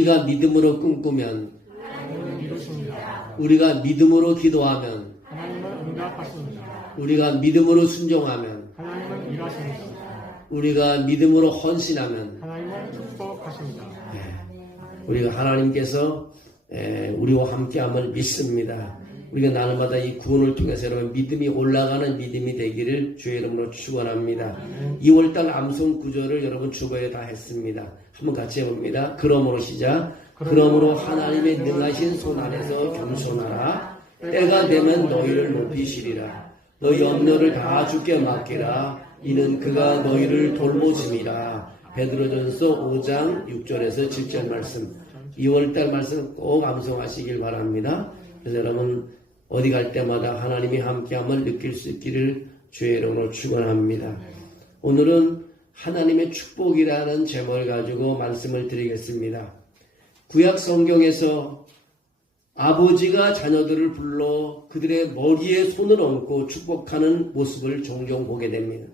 우리가 믿음으로 꿈꾸면, 하나님은 이루십니다. 우리가 믿음으로 기도하면, 하나님은 응답하십니다. 우리가 믿음으로 순종하면, 하나님은 일하십니다. 우리가 믿음으로 헌신하면, 하나님은 축복하십니다. 우리가 하나님께서 우리와 함께함을 믿습니다. 우리가 날마다 이 구원을 통해서 여러분 믿음이 올라가는 믿음이 되기를 주의 이름으로 축원합니다. 2월달 암송 구절을 여러분 주보에 다 했습니다. 한번 같이 해봅니다. 그러므로 시작. 그러므로 하나님의 능하신 손 안에서 겸손하라. 때가 되면 너희를 높이시리라. 너희 염려를 다 주께 맡기라. 이는 그가 너희를 돌보심이라. 베드로전서 5장 6절에서 7절 말씀. 2월달 말씀 꼭 암송하시길 바랍니다. 그래서 여러분 어디 갈 때마다 하나님이 함께함을 느낄 수 있기를 주의 이름으로 축원합니다. 오늘은 하나님의 축복이라는 제목을 가지고 말씀을 드리겠습니다. 구약 성경에서 아버지가 자녀들을 불러 그들의 머리에 손을 얹고 축복하는 모습을 종종 보게 됩니다.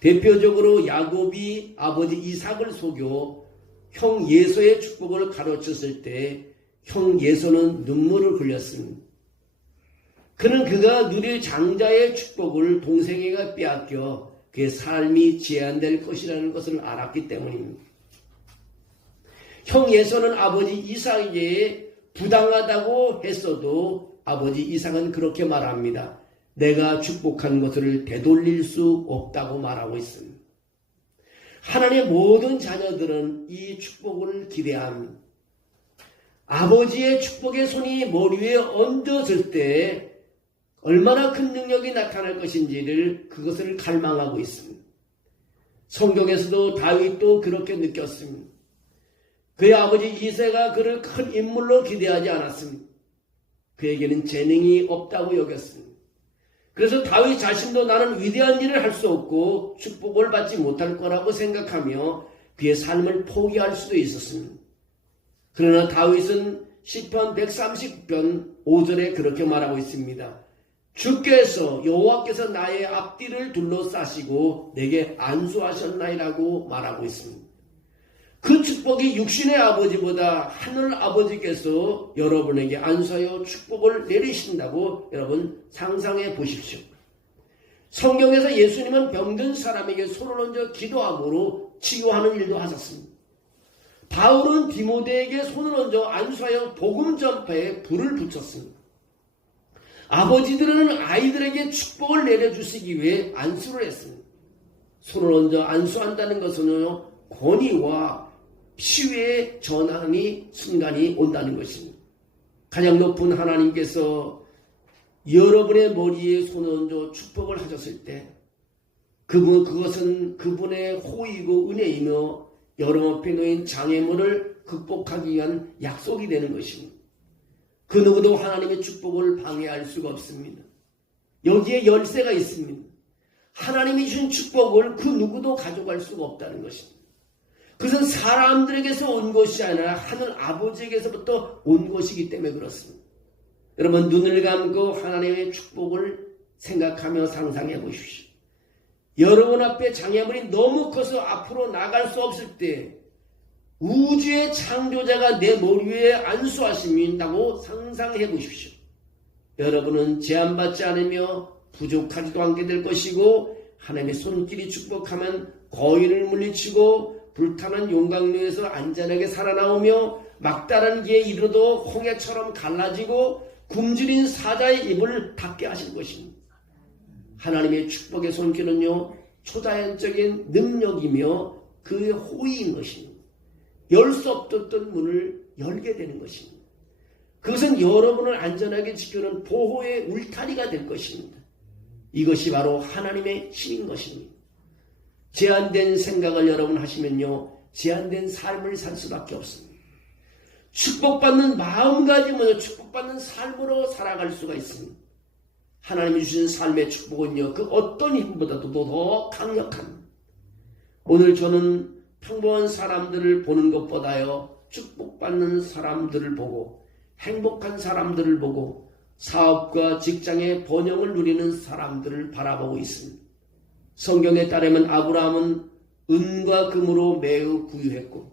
대표적으로 야곱이 아버지 이삭을 속여 형 예서의 축복을 가르쳤을 때 형 예서는 눈물을 흘렸습니다. 그는 그가 누릴 장자의 축복을 동생에게 빼앗겨 그의 삶이 제한될 것이라는 것을 알았기 때문입니다. 형 예서는 아버지 이삭에게 부당하다고 했어도 아버지 이삭은 그렇게 말합니다. 내가 축복한 것을 되돌릴 수 없다고 말하고 있습니다. 하나님의 모든 자녀들은 이 축복을 기대합니다. 아버지의 축복의 손이 머리 위에 얹어질 때 얼마나 큰 능력이 나타날 것인지를 그것을 갈망하고 있습니다. 성경에서도 다윗도 그렇게 느꼈습니다. 그의 아버지 이새가 그를 큰 인물로 기대하지 않았습니다. 그에게는 재능이 없다고 여겼습니다. 그래서 다윗 자신도 나는 위대한 일을 할 수 없고 축복을 받지 못할 거라고 생각하며 그의 삶을 포기할 수도 있었습니다. 그러나 다윗은 시편 130편 5절에 그렇게 말하고 있습니다. 주께서 여호와께서 나의 앞뒤를 둘러싸시고 내게 안수하셨나이라고 말하고 있습니다. 그 축복이 육신의 아버지보다 하늘 아버지께서 여러분에게 안수하여 축복을 내리신다고 여러분 상상해 보십시오. 성경에서 예수님은 병든 사람에게 손을 얹어 기도함으로 치유하는 일도 하셨습니다. 바울은 디모데에게 손을 얹어 안수하여 복음 전파에 불을 붙였습니다. 아버지들은 아이들에게 축복을 내려주시기 위해 안수를 했습니다. 손을 얹어 안수한다는 것은 권위와 피위의 전환이 순간이 온다는 것입니다. 가장 높은 하나님께서 여러분의 머리에 손을 얹어 축복을 하셨을 때 그것은 그분의 호의고 은혜이며 여러분 앞에 놓인 장애물을 극복하기 위한 약속이 되는 것입니다. 그 누구도 하나님의 축복을 방해할 수가 없습니다. 여기에 열쇠가 있습니다. 하나님이 주신 축복을 그 누구도 가져갈 수가 없다는 것입니다. 그것은 사람들에게서 온 것이 아니라 하늘 아버지에게서부터 온 것이기 때문에 그렇습니다. 여러분 눈을 감고 하나님의 축복을 생각하며 상상해 보십시오. 여러분 앞에 장애물이 너무 커서 앞으로 나갈 수 없을 때 우주의 창조자가 내 머리 위에 안수하신다고 상상해 보십시오. 여러분은 제한받지 않으며 부족하지도 않게 될 것이고 하나님의 손길이 축복하면 거인을 물리치고 불타는 용광로에서 안전하게 살아나오며 막다른 길에 이르러도 홍해처럼 갈라지고 굶주린 사자의 입을 닫게 하실 것입니다. 하나님의 축복의 손길은요 초자연적인 능력이며 그의 호의인 것입니다. 열 수 없었던 문을 열게 되는 것입니다. 그것은 여러분을 안전하게 지키는 보호의 울타리가 될 것입니다. 이것이 바로 하나님의 힘인 것입니다. 제한된 생각을 여러분 하시면요 제한된 삶을 살 수밖에 없습니다. 축복받는 마음가짐으로 축복받는 삶으로 살아갈 수가 있습니다. 하나님이 주신 삶의 축복은요 그 어떤 힘보다도 더 강력한, 오늘 저는 평범한 사람들을 보는 것보다요 축복받는 사람들을 보고 행복한 사람들을 보고 사업과 직장의 번영을 누리는 사람들을 바라보고 있습니다. 성경에 따르면 아브라함은 은과 금으로 매우 부유했고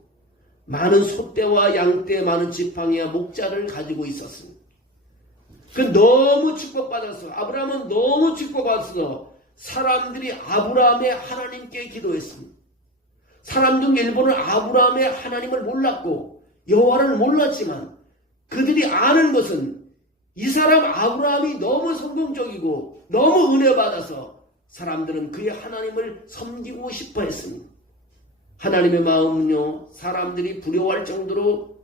많은 소떼와 양떼 많은 지팡이와 목자를 가지고 있었습니다. 그 너무 축복받았어. 아브라함은 너무 축복받았어. 사람들이 아브라함의 하나님께 기도했습니다. 사람 중 일부는 아브라함의 하나님을 몰랐고 여호와를 몰랐지만 그들이 아는 것은 이 사람 아브라함이 너무 성공적이고 너무 은혜 받아서 사람들은 그의 하나님을 섬기고 싶어 했습니다. 하나님의 마음은요, 사람들이 두려워할 정도로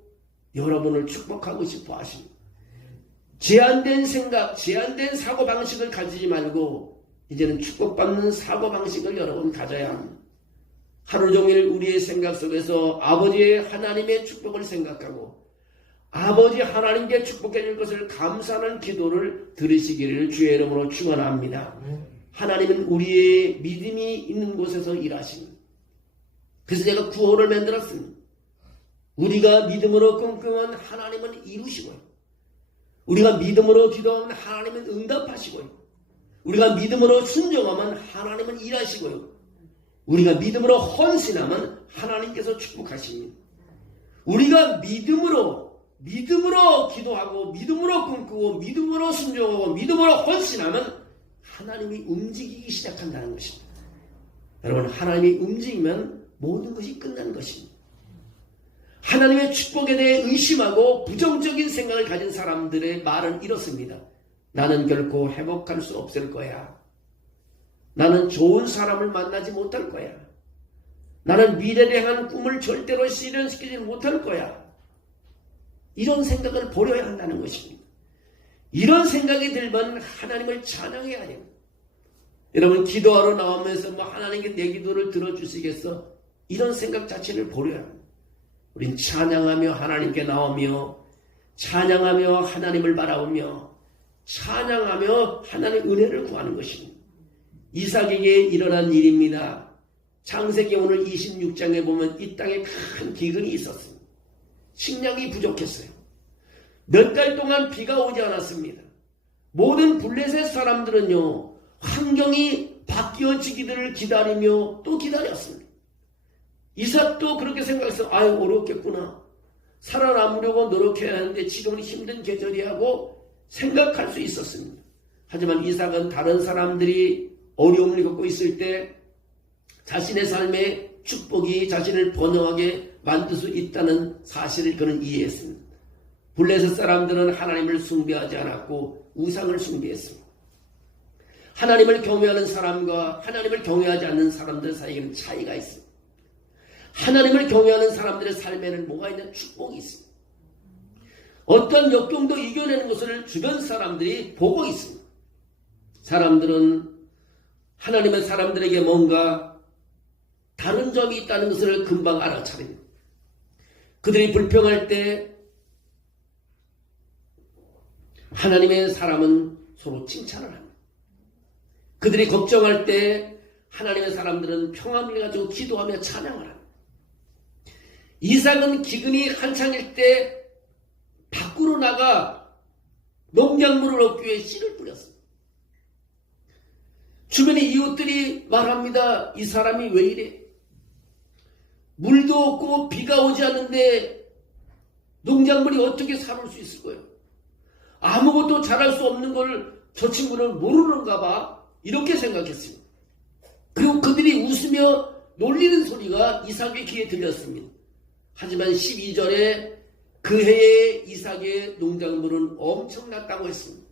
여러분을 축복하고 싶어 하십니다. 제한된 생각, 제한된 사고방식을 가지지 말고 이제는 축복받는 사고방식을 여러분 가져야 합니다. 하루 종일 우리의 생각 속에서 아버지의 하나님의 축복을 생각하고 아버지 하나님께 축복해 줄 것을 감사하는 기도를 들으시기를 주의 이름으로 축원합니다. 하나님은 우리의 믿음이 있는 곳에서 일하십니다. 그래서 제가 구호를 만들었습니다. 우리가 믿음으로 꿈꾸면 하나님은 이루시고요. 우리가 믿음으로 기도하면 하나님은 응답하시고요. 우리가 믿음으로 순종하면 하나님은 일하시고요. 우리가 믿음으로 헌신하면 하나님께서 축복하십니다. 우리가 믿음으로 기도하고 믿음으로 꿈꾸고 믿음으로 순종하고 믿음으로 헌신하면 하나님이 움직이기 시작한다는 것입니다. 여러분, 하나님이 움직이면 모든 것이 끝나는 것입니다. 하나님의 축복에 대해 의심하고 부정적인 생각을 가진 사람들의 말은 이렇습니다. 나는 결코 회복할 수 없을 거야. 나는 좋은 사람을 만나지 못할 거야. 나는 미래를 향한 꿈을 절대로 실현시키지 못할 거야. 이런 생각을 버려야 한다는 것입니다. 이런 생각이 들면 하나님을 찬양해야 됩니다. 여러분, 기도하러 나오면서 하나님께 내 기도를 들어주시겠어? 이런 생각 자체를 버려야 합니다. 우린 찬양하며 하나님께 나오며 찬양하며 하나님을 바라보며 찬양하며 하나님의 은혜를 구하는 것입니다. 이삭에게 일어난 일입니다. 창세기 오늘 26장에 보면 이 땅에 큰 기근이 있었습니다. 식량이 부족했어요. 몇 달 동안 비가 오지 않았습니다. 모든 블레셋 사람들은요, 환경이 바뀌어지기를 기다리며 또 기다렸습니다. 이삭도 그렇게 생각해서 아유 어렵겠구나. 살아남으려고 노력해야 하는데 지금은 힘든 계절이 하고 생각할 수 있었습니다. 하지만 이삭은 다른 사람들이 어려움을 겪고 있을 때 자신의 삶에 축복이 자신을 번영하게 만들 수 있다는 사실을 그는 이해했습니다. 블레셋 사람들은 하나님을 숭배하지 않았고 우상을 숭배했습니다. 하나님을 경외하는 사람과 하나님을 경외하지 않는 사람들 사이에는 차이가 있습니다. 하나님을 경외하는 사람들의 삶에는 뭐가 있냐? 축복이 있습니다. 어떤 역경도 이겨내는 것을 주변 사람들이 보고 있습니다. 사람들은 하나님의 사람들에게 뭔가 다른 점이 있다는 것을 금방 알아차립니다. 그들이 불평할 때 하나님의 사람은 서로 칭찬을 합니다. 그들이 걱정할 때 하나님의 사람들은 평안을 가지고 기도하며 찬양을 합니다. 이삭은 기근이 한창일 때 밖으로 나가 농작물을 얻기 위해 씨를 뿌렸습니다. 주변의 이웃들이 말합니다. 이 사람이 왜 이래? 물도 없고 비가 오지 않는데 농작물이 어떻게 살을 수 있을 거예요? 아무것도 잘할 수 없는 걸 저 친구는 모르는가 봐. 이렇게 생각했습니다. 그리고 그들이 웃으며 놀리는 소리가 이삭의 귀에 들렸습니다. 하지만 12절에 그 해에 이삭의 농작물은 엄청났다고 했습니다.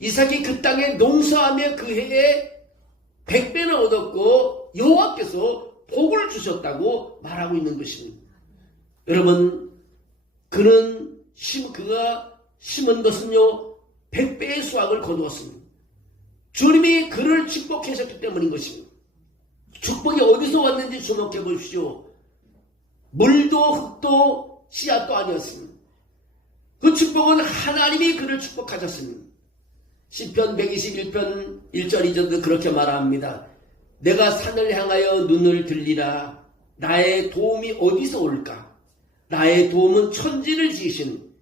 이삭이 그 땅에 농사하며 그 해에 100배나 얻었고 여호와께서 복을 주셨다고 말하고 있는 것입니다. 여러분, 그가 심은 것은요 100배의 수확을 거두었습니다. 주님이 그를 축복하셨기 때문인 것입니다. 축복이 어디서 왔는지 주목해 보십시오. 물도 흙도 씨앗도 아니었습니다. 그 축복은 하나님이 그를 축복하셨습니다. 시편 121편 1절 2절도 그렇게 말합니다. 내가 산을 향하여 눈을 들리라. 나의 도움이 어디서 올까? 나의 도움은 천지를 지으신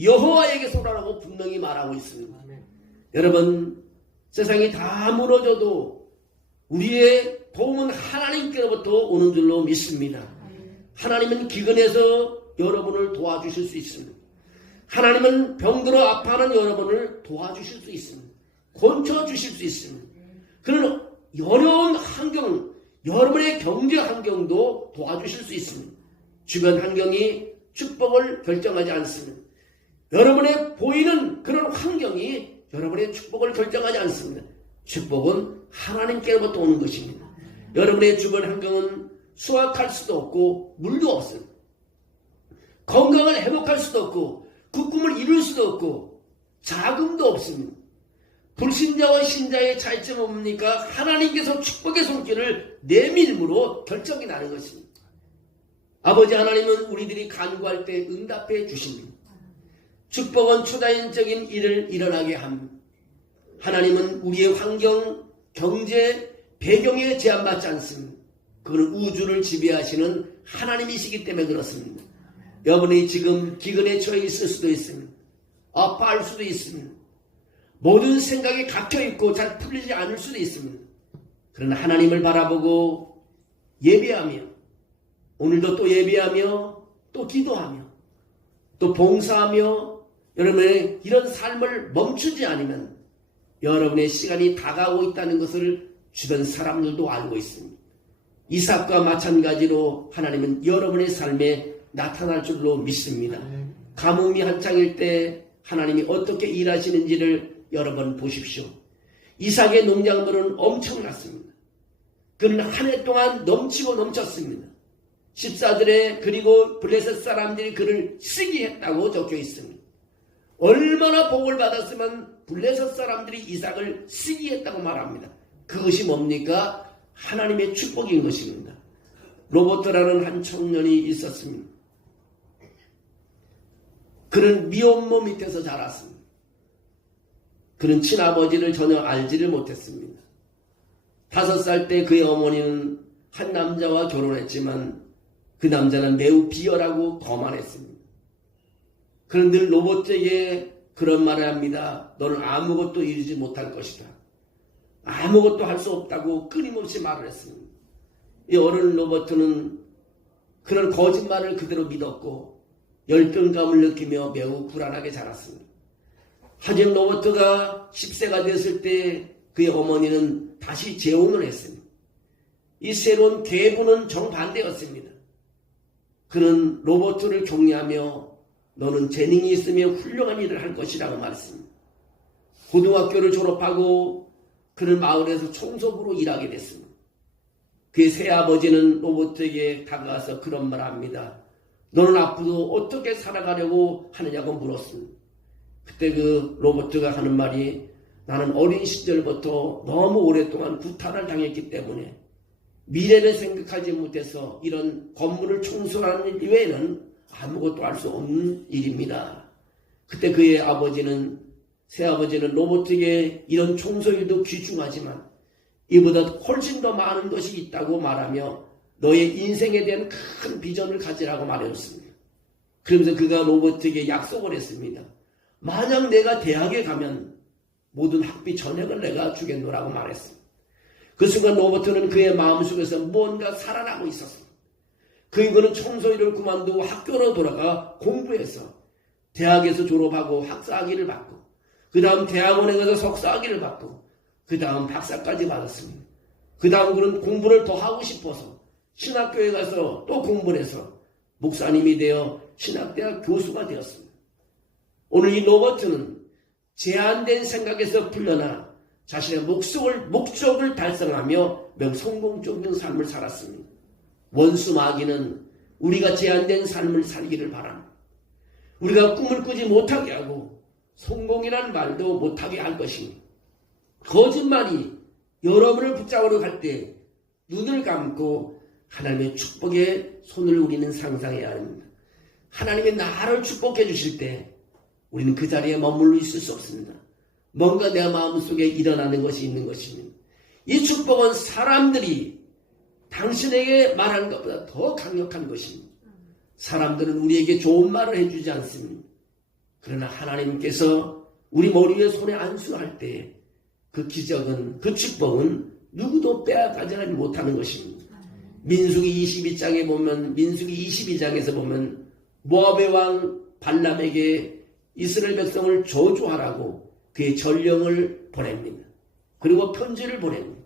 여호와에게서 오라고 분명히 말하고 있습니다. 여러분, 세상이 다 무너져도 우리의 도움은 하나님께로부터 오는 줄로 믿습니다. 하나님은 기근에서 여러분을 도와주실 수 있습니다. 하나님은 병들어 아파하는 여러분을 도와주실 수 있습니다. 고쳐주실 수 있습니다. 그런 어려운 환경, 여러분의 경제 환경도 도와주실 수 있습니다. 주변 환경이 축복을 결정하지 않습니다. 여러분의 보이는 그런 환경이 여러분의 축복을 결정하지 않습니다. 축복은 하나님께로부터 오는 것입니다. 여러분의 주변 환경은 수확할 수도 없고 물도 없습니다. 건강을 회복할 수도 없고 그 꿈을 이룰 수도 없고 자금도 없습니다. 불신자와 신자의 차이점은 뭡니까? 하나님께서 축복의 손길을 내밀므로 결정이 나는 것입니다. 아버지 하나님은 우리들이 간구할 때 응답해 주십니다. 축복은 초자연적인 일을 일어나게 합니다. 하나님은 우리의 환경, 경제, 배경에 제한받지 않습니다. 그는 우주를 지배하시는 하나님이시기 때문에 그렇습니다. 여러분이 지금 기근에 처해 있을 수도 있습니다. 아파할 수도 있습니다. 모든 생각이 갇혀있고 잘 풀리지 않을 수도 있습니다. 그러나 하나님을 바라보고 예배하며 오늘도 또 예배하며 또 기도하며 또 봉사하며 여러분의 이런 삶을 멈추지 않으면 여러분의 시간이 다가오고 있다는 것을 주변 사람들도 알고 있습니다. 이삭과 마찬가지로 하나님은 여러분의 삶에 나타날 줄로 믿습니다. 가뭄이 한창일 때 하나님이 어떻게 일하시는지를 여러분 보십시오. 이삭의 농작물은 엄청났습니다. 그는 한 해 동안 넘치고 넘쳤습니다. 집사들의 그리고 블레셋 사람들이 그를 쓰게 했다고 적혀 있습니다. 얼마나 복을 받았으면 블레셋 사람들이 이삭을 쓰게 했다고 말합니다. 그것이 뭡니까? 하나님의 축복인 것입니다. 로버트라는 한 청년이 있었습니다. 그는 미혼모 밑에서 자랐습니다. 그는 친아버지를 전혀 알지를 못했습니다. 5살 때 그의 어머니는 한 남자와 결혼했지만 그 남자는 매우 비열하고 거만했습니다. 그는 늘 로봇에게 그런 말을 합니다. 너는 아무것도 이루지 못할 것이다. 아무것도 할 수 없다고 끊임없이 말을 했습니다. 이 어른 로버트는 그런 거짓말을 그대로 믿었고 열등감을 느끼며 매우 불안하게 자랐습니다. 하지만 로버트가 10세가 됐을 때 그의 어머니는 다시 재혼을 했습니다. 이 새로운 계부는 정반대였습니다. 그는 로버트를 격려하며 너는 재능이 있으며 훌륭한 일을 할 것이라고 말했습니다. 고등학교를 졸업하고 그는 마을에서 청소부로 일하게 됐습니다. 그의 새아버지는 로버트에게 다가가서 그런 말을 합니다. 너는 앞으로 어떻게 살아가려고 하느냐고 물었습니다. 그때 그 로버트가 하는 말이 나는 어린 시절부터 너무 오랫동안 구타를 당했기 때문에 미래를 생각하지 못해서 이런 건물을 청소하는 일 외에는 아무것도 할 수 없는 일입니다. 그때 그의 새아버지는 로버트에게 이런 청소일도 귀중하지만 이보다 훨씬 더 많은 것이 있다고 말하며 너의 인생에 대한 큰 비전을 가지라고 말했습니다. 그러면서 그가 로버트에게 약속을 했습니다. 만약 내가 대학에 가면 모든 학비 전액을 내가 주겠노라고 말했습니다. 그 순간 로버트는 그의 마음속에서 무언가 살아나고 있었습니다. 그는 청소일을 그만두고 학교로 돌아가 공부해서 대학에서 졸업하고 학사학위를 받고 그 다음 대학원에 가서 석사학위를 받고 그 다음 박사까지 받았습니다. 그 다음 그는 공부를 더 하고 싶어서 신학교에 가서 또 공부를 해서 목사님이 되어 신학대학 교수가 되었습니다. 오늘 이 로버트는 제한된 생각에서 풀려나 자신의 목적을 달성하며 매우 성공적인 삶을 살았습니다. 원수 마귀는 우리가 제한된 삶을 살기를 바랍니다. 우리가 꿈을 꾸지 못하게 하고 성공이라는 말도 못하게 할 것입니다. 거짓말이 여러분을 붙잡으러 갈 때 눈을 감고 하나님의 축복의 손을 우리는 상상해야 합니다. 하나님의 나를 축복해 주실 때 우리는 그 자리에 머물러 있을 수 없습니다. 뭔가 내 마음속에 일어나는 것이 있는 것입니다. 이 축복은 사람들이 당신에게 말하는 것보다 더 강력한 것입니다. 사람들은 우리에게 좋은 말을 해주지 않습니다. 그러나 하나님께서 우리 머리 위에 손에 안수할 때 그 기적은, 그 축복은 누구도 빼앗가지 못하는 것입니다. 민수기 22장에 보면, 민수기 22장에서 보면 모압의 왕 발람에게 이스라엘 백성을 저주하라고 그의 전령을 보냅니다. 그리고 편지를 보냅니다.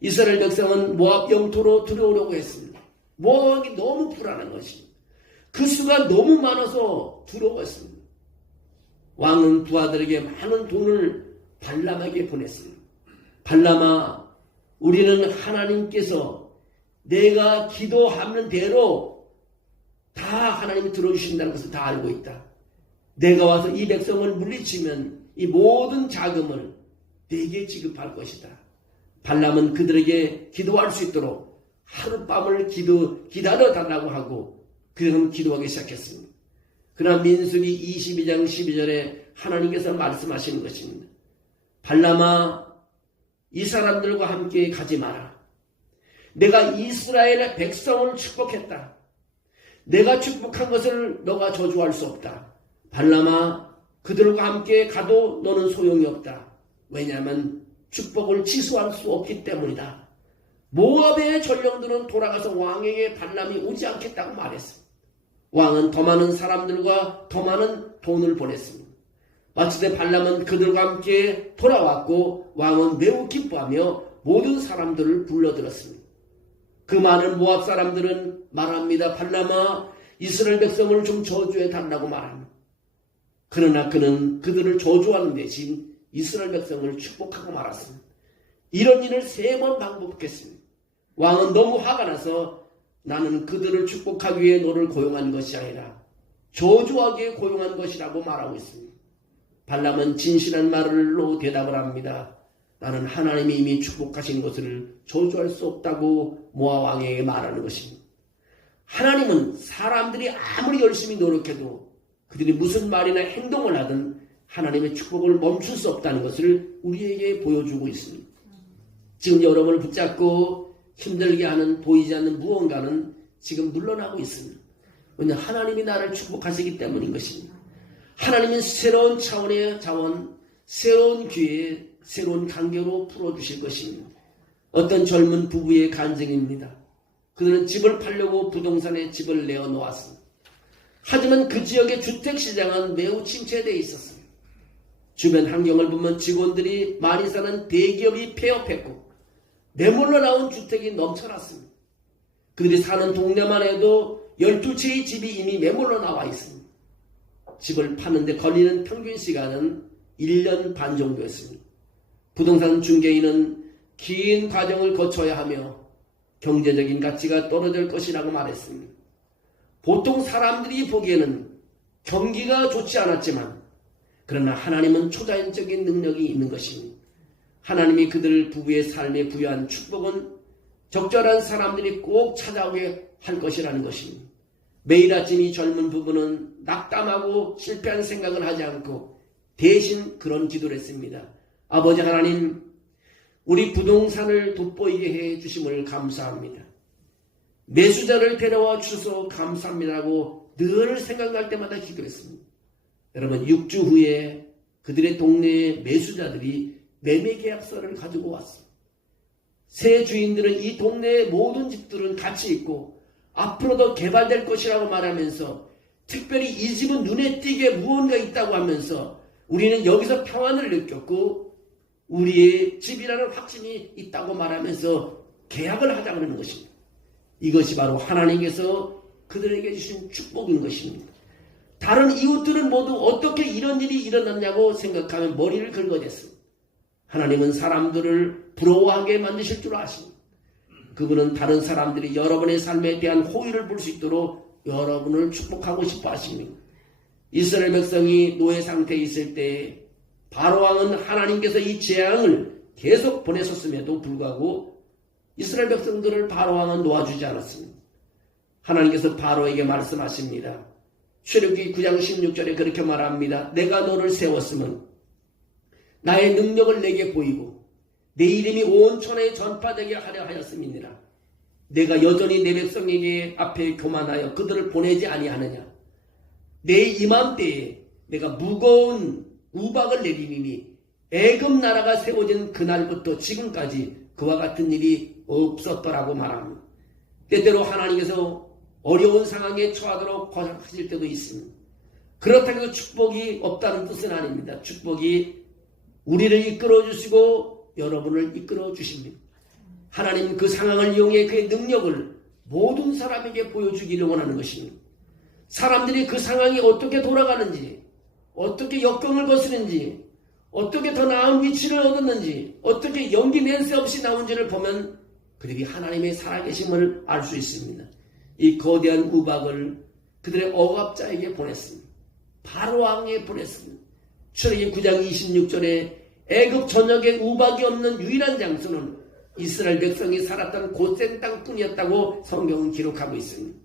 이스라엘 백성은 모압 영토로 들어오려고 했습니다. 모압이 너무 불안한 것입니다. 그 수가 너무 많아서 두려웠습니다. 왕은 부하들에게 많은 돈을 발람에게 보냈습니다. 발람아, 우리는 하나님께서 내가 기도하는 대로 다 하나님이 들어주신다는 것을 다 알고 있다. 내가 와서 이 백성을 물리치면 이 모든 자금을 내게 지급할 것이다. 발람은 그들에게 기도할 수 있도록 하룻밤을 기다려달라고 하고 그들은 기도하기 시작했습니다. 그러나 민수기 22장 12절에 하나님께서 말씀하시는 것입니다. 발람아, 이 사람들과 함께 가지 마라. 내가 이스라엘의 백성을 축복했다. 내가 축복한 것을 너가 저주할 수 없다. 발람아, 그들과 함께 가도 너는 소용이 없다. 왜냐하면 축복을 취소할 수 없기 때문이다. 모압의 전령들은 돌아가서 왕에게 발람이 오지 않겠다고 말했습니다. 왕은 더 많은 사람들과 더 많은 돈을 보냈습니다. 마침내 발람은 그들과 함께 돌아왔고 왕은 매우 기뻐하며 모든 사람들을 불러들었습니다. 그 많은 모압 사람들은 말합니다. 발람아, 이스라엘 백성을 좀 저주해 달라고 말합니다. 그러나 그는 그들을 저주하는 대신 이스라엘 백성을 축복하고 말았습니다. 이런 일을 3번 반복했습니다. 왕은 너무 화가 나서 나는 그들을 축복하기 위해 너를 고용한 것이 아니라 저주하기 위해 고용한 것이라고 말하고 있습니다. 발람은 진실한 말로 대답을 합니다. 나는 하나님이 이미 축복하신 것을 저주할 수 없다고 모압 왕에게 말하는 것입니다. 하나님은 사람들이 아무리 열심히 노력해도 그들이 무슨 말이나 행동을 하든 하나님의 축복을 멈출 수 없다는 것을 우리에게 보여주고 있습니다. 지금 여러분을 붙잡고 힘들게 하는 보이지 않는 무언가는 지금 물러나고 있습니다. 왜냐하면 하나님이 나를 축복하시기 때문인 것입니다. 하나님은 새로운 차원의 자원, 새로운 기회, 새로운 간격으로 풀어주실 것입니다. 어떤 젊은 부부의 간증입니다. 그들은 집을 팔려고 부동산에 집을 내어놓았습니다. 하지만 그 지역의 주택시장은 매우 침체되어 있었습니다. 주변 환경을 보면 직원들이 많이 사는 대기업이 폐업했고 내몰려 나온 주택이 넘쳐났습니다. 그들이 사는 동네만 해도 12채의 집이 이미 매몰려 나와 있습니다. 집을 파는데 걸리는 평균 시간은 1년 반 정도였습니다. 부동산 중개인은 긴 과정을 거쳐야 하며 경제적인 가치가 떨어질 것이라고 말했습니다. 보통 사람들이 보기에는 경기가 좋지 않았지만 그러나 하나님은 초자연적인 능력이 있는 것입니다. 하나님이 그들 부부의 삶에 부여한 축복은 적절한 사람들이 꼭 찾아오게 할 것이라는 것입니다. 매일 아침 이 젊은 부부는 낙담하고 실패한 생각을 하지 않고 대신 그런 기도를 했습니다. 아버지 하나님, 우리 부동산을 돋보이게 해 주심을 감사합니다. 매수자를 데려와 주셔서 감사합니다라고 늘 생각날 때마다 기도했습니다. 여러분, 6주 후에 그들의 동네의 매수자들이 매매계약서를 가지고 왔습니다. 새 주인들은 이 동네의 모든 집들은 가치 있고 앞으로도 개발될 것이라고 말하면서 특별히 이 집은 눈에 띄게 무언가 있다고 하면서 우리는 여기서 평안을 느꼈고 우리의 집이라는 확신이 있다고 말하면서 계약을 하자고 하는 것입니다. 이것이 바로 하나님께서 그들에게 주신 축복인 것입니다. 다른 이웃들은 모두 어떻게 이런 일이 일어났냐고 생각하면 머리를 긁어댔습니다. 하나님은 사람들을 부러워하게 만드실 줄 아십니다. 그분은 다른 사람들이 여러분의 삶에 대한 호의를 볼 수 있도록 여러분을 축복하고 싶어 하십니다. 이스라엘 백성이 노예 상태에 있을 때 바로왕은 하나님께서 이 재앙을 계속 보내셨음에도 불구하고 이스라엘 백성들을 바로왕은 놓아주지 않았습니다. 하나님께서 바로에게 말씀하십니다. 출애굽기 9장 16절에 그렇게 말합니다. 내가 너를 세웠으면 나의 능력을 내게 보이고 내 이름이 온 천하에 전파되게 하려 하였음이니라. 내가 여전히 내 백성에게 앞에 교만하여 그들을 보내지 아니하느냐. 내 이맘때에 내가 무거운 우박을 내리니 애굽 나라가 세워진 그날부터 지금까지 그와 같은 일이 없었더라고 말합니다. 때때로 하나님께서 어려운 상황에 처하도록 하실 때도 있습니다. 그렇다고 해서 축복이 없다는 뜻은 아닙니다. 축복이 우리를 이끌어 주시고 여러분을 이끌어 주십니다. 하나님 그 상황을 이용해 그의 능력을 모든 사람에게 보여주기를 원하는 것입니다. 사람들이 그 상황이 어떻게 돌아가는지, 어떻게 역경을 거스는지, 어떻게 더 나은 위치를 얻었는지, 어떻게 연기 냄새 없이 나온지를 보면 그들이 하나님의 살아계심을 알 수 있습니다. 이 거대한 우박을 그들의 억압자에게 보냈습니다. 바로 왕에게 보냈습니다. 출애굽기 9장 26절에 애굽 전역에 우박이 없는 유일한 장소는 이스라엘 백성이 살았던 고센 땅뿐이었다고 성경은 기록하고 있습니다.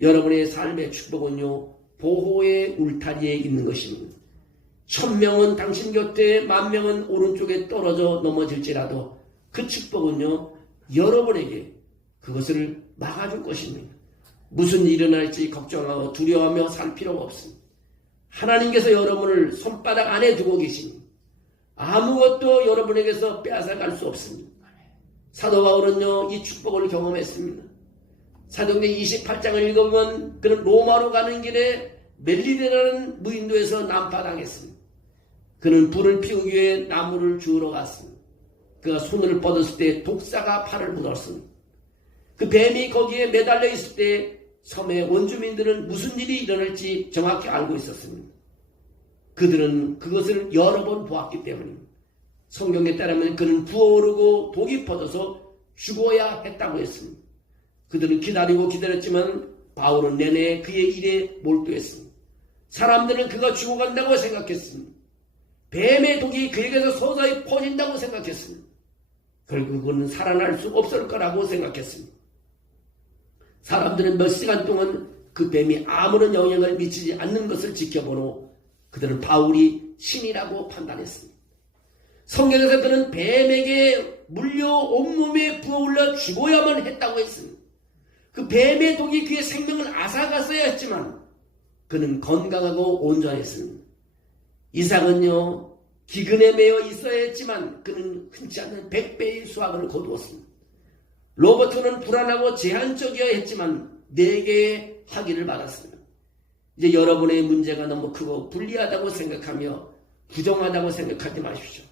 여러분의 삶의 축복은요, 보호의 울타리에 있는 것입니다. 1000명은 당신 곁에 10,000명은 오른쪽에 떨어져 넘어질지라도 그 축복은요, 여러분에게 그것을 막아줄 것입니다. 무슨 일이 일어날지 걱정하고 두려워하며 살 필요가 없습니다. 하나님께서 여러분을 손바닥 안에 두고 계십니다. 아무것도 여러분에게서 빼앗아갈 수 없습니다. 사도 바울은요, 이 축복을 경험했습니다. 사도행전 28장을 읽어보면 그는 로마로 가는 길에 멜리데라는 무인도에서 난파당했습니다. 그는 불을 피우기 위해 나무를 주우러 갔습니다. 그가 손을 뻗었을 때 독사가 팔을 물었습니다. 그 뱀이 거기에 매달려 있을 때 섬의 원주민들은 무슨 일이 일어날지 정확히 알고 있었습니다. 그들은 그것을 여러 번 보았기 때문입니다. 성경에 따르면 그는 부어오르고 독이 퍼져서 죽어야 했다고 했습니다. 그들은 기다리고 기다렸지만 바울은 내내 그의 일에 몰두했습니다. 사람들은 그가 죽어간다고 생각했습니다. 뱀의 독이 그에게서 서서히 퍼진다고 생각했습니다. 결국은 살아날 수 없을 거라고 생각했습니다. 사람들은 몇 시간 동안 그 뱀이 아무런 영향을 미치지 않는 것을 지켜보고 그들은 바울이 신이라고 판단했습니다. 성경에서 그는 뱀에게 물려 온몸에 부어올라 죽어야만 했다고 했습니다. 그 뱀의 독이 그의 생명을 앗아갔어야 했지만 그는 건강하고 온전했습니다. 이삭은요, 기근에 매여 있어야 했지만 그는 흔치 않은 100배의 수확을 거두었습니다. 로버트는 불안하고 제한적이어야 했지만 4개의 학위를 받았습니다. 이제 여러분의 문제가 너무 크고 불리하다고 생각하며 부정하다고 생각하지 마십시오.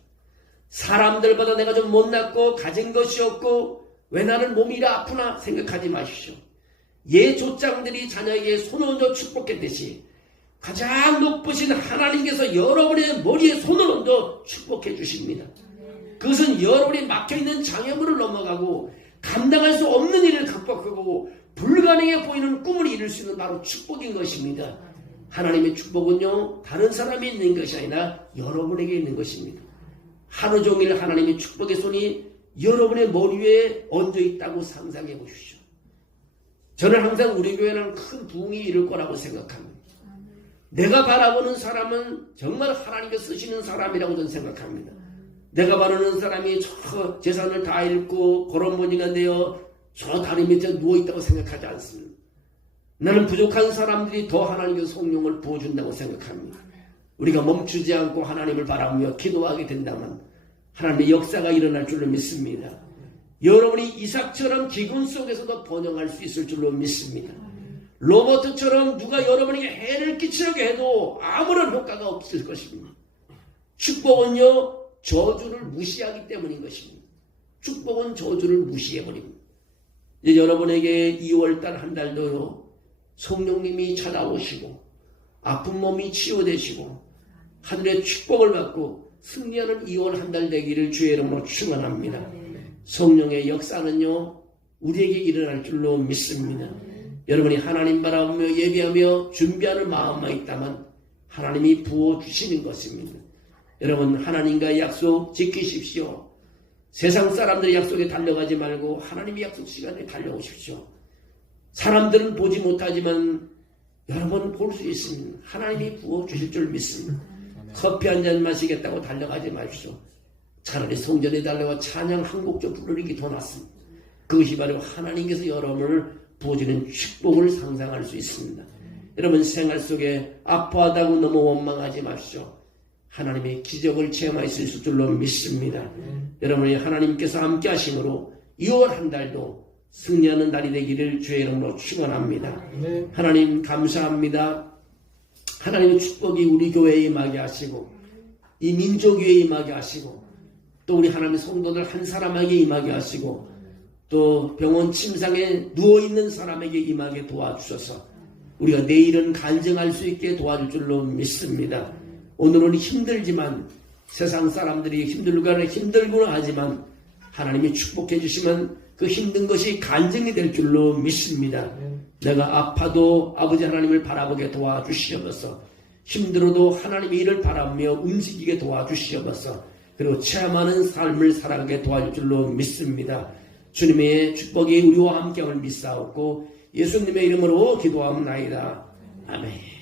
사람들보다 내가 좀 못났고 가진 것이 없고 왜 나는 몸이 이리 아프나 생각하지 마십시오. 예 족장들이 자녀에게 손을 얹어 축복했듯이 가장 높으신 하나님께서 여러분의 머리에 손을 얹어 축복해 주십니다. 그것은 여러분이 막혀있는 장애물을 넘어가고 감당할 수 없는 일을 극복하고 불가능해 보이는 꿈을 이룰 수 있는 바로 축복인 것입니다. 하나님의 축복은요, 다른 사람이 있는 것이 아니라 여러분에게 있는 것입니다. 하루 종일 하나님의 축복의 손이 여러분의 머리 위에 얹어 있다고 상상해 보십시오. 저는 항상 우리 교회는 큰 부흥이 이룰 거라고 생각합니다. 내가 바라보는 사람은 정말 하나님께 쓰시는 사람이라고 저는 생각합니다. 내가 바라보는 사람이 저 재산을 다 잃고 거렁머니가 되어 저 다리 밑에 누워있다고 생각하지 않습니다. 나는 부족한 사람들이 더 하나님의 성령을 부어준다고 생각합니다. 우리가 멈추지 않고 하나님을 바라보며 기도하게 된다면 하나님의 역사가 일어날 줄로 믿습니다. 여러분이 이삭처럼 기근 속에서도 번영할 수 있을 줄로 믿습니다. 로버트처럼 누가 여러분에게 해를 끼치려고 해도 아무런 효과가 없을 것입니다. 축복은요, 저주를 무시하기 때문인 것입니다. 축복은 저주를 무시해버립니다. 이제 여러분에게 2월달 한 달도요, 성령님이 찾아오시고 아픈 몸이 치유되시고 하늘의 축복을 받고 승리하는 2월 한 달 되기를 주의 이름으로 축원합니다. 성령의 역사는요, 우리에게 일어날 줄로 믿습니다. 여러분이 하나님 바라보며 예배하며 준비하는 마음만 있다면 하나님이 부어주시는 것입니다. 여러분, 하나님과의 약속 지키십시오. 세상 사람들의 약속에 달려가지 말고 하나님의 약속 시간에 달려오십시오. 사람들은 보지 못하지만 여러분 볼 수 있습니다. 하나님이 부어주실 줄 믿습니다. 커피 한 잔 마시겠다고 달려가지 마십시오. 차라리 성전에 달려가 찬양 한 곡조 부르는 게 더 낫습니다. 그것이 바로 하나님께서 여러분을 부어주는 축복을 상상할 수 있습니다. 여러분 생활 속에 아파하다고 너무 원망하지 마십시오. 하나님의 기적을 체험할 수 있을 줄로 믿습니다. 여러분이 하나님께서 함께 하심으로 2월 한 달도 승리하는 날이 되기를 주의 이름으로 축원합니다. 네. 하나님 감사합니다. 하나님의 축복이 우리 교회에 임하게 하시고 이 민족위에 임하게 하시고 또 우리 하나님의 성도들 한 사람에게 임하게 하시고 또 병원 침상에 누워있는 사람에게 임하게 도와주셔서 우리가 내일은 간증할 수 있게 도와줄 줄로 믿습니다. 오늘은 힘들지만 세상 사람들이 힘들구나 하지만 하나님이 축복해 주시면 그 힘든 것이 간증이 될 줄로 믿습니다. 내가 아파도 아버지 하나님을 바라보게 도와주시옵소서. 힘들어도 하나님의 일을 바라보며 움직이게 도와주시옵소서. 그리고 체험하는 삶을 살아가게 도와줄 줄로 믿습니다. 주님의 축복이 우리와 함께함을 믿사옵고 예수님의 이름으로 기도하옵나이다. 아멘.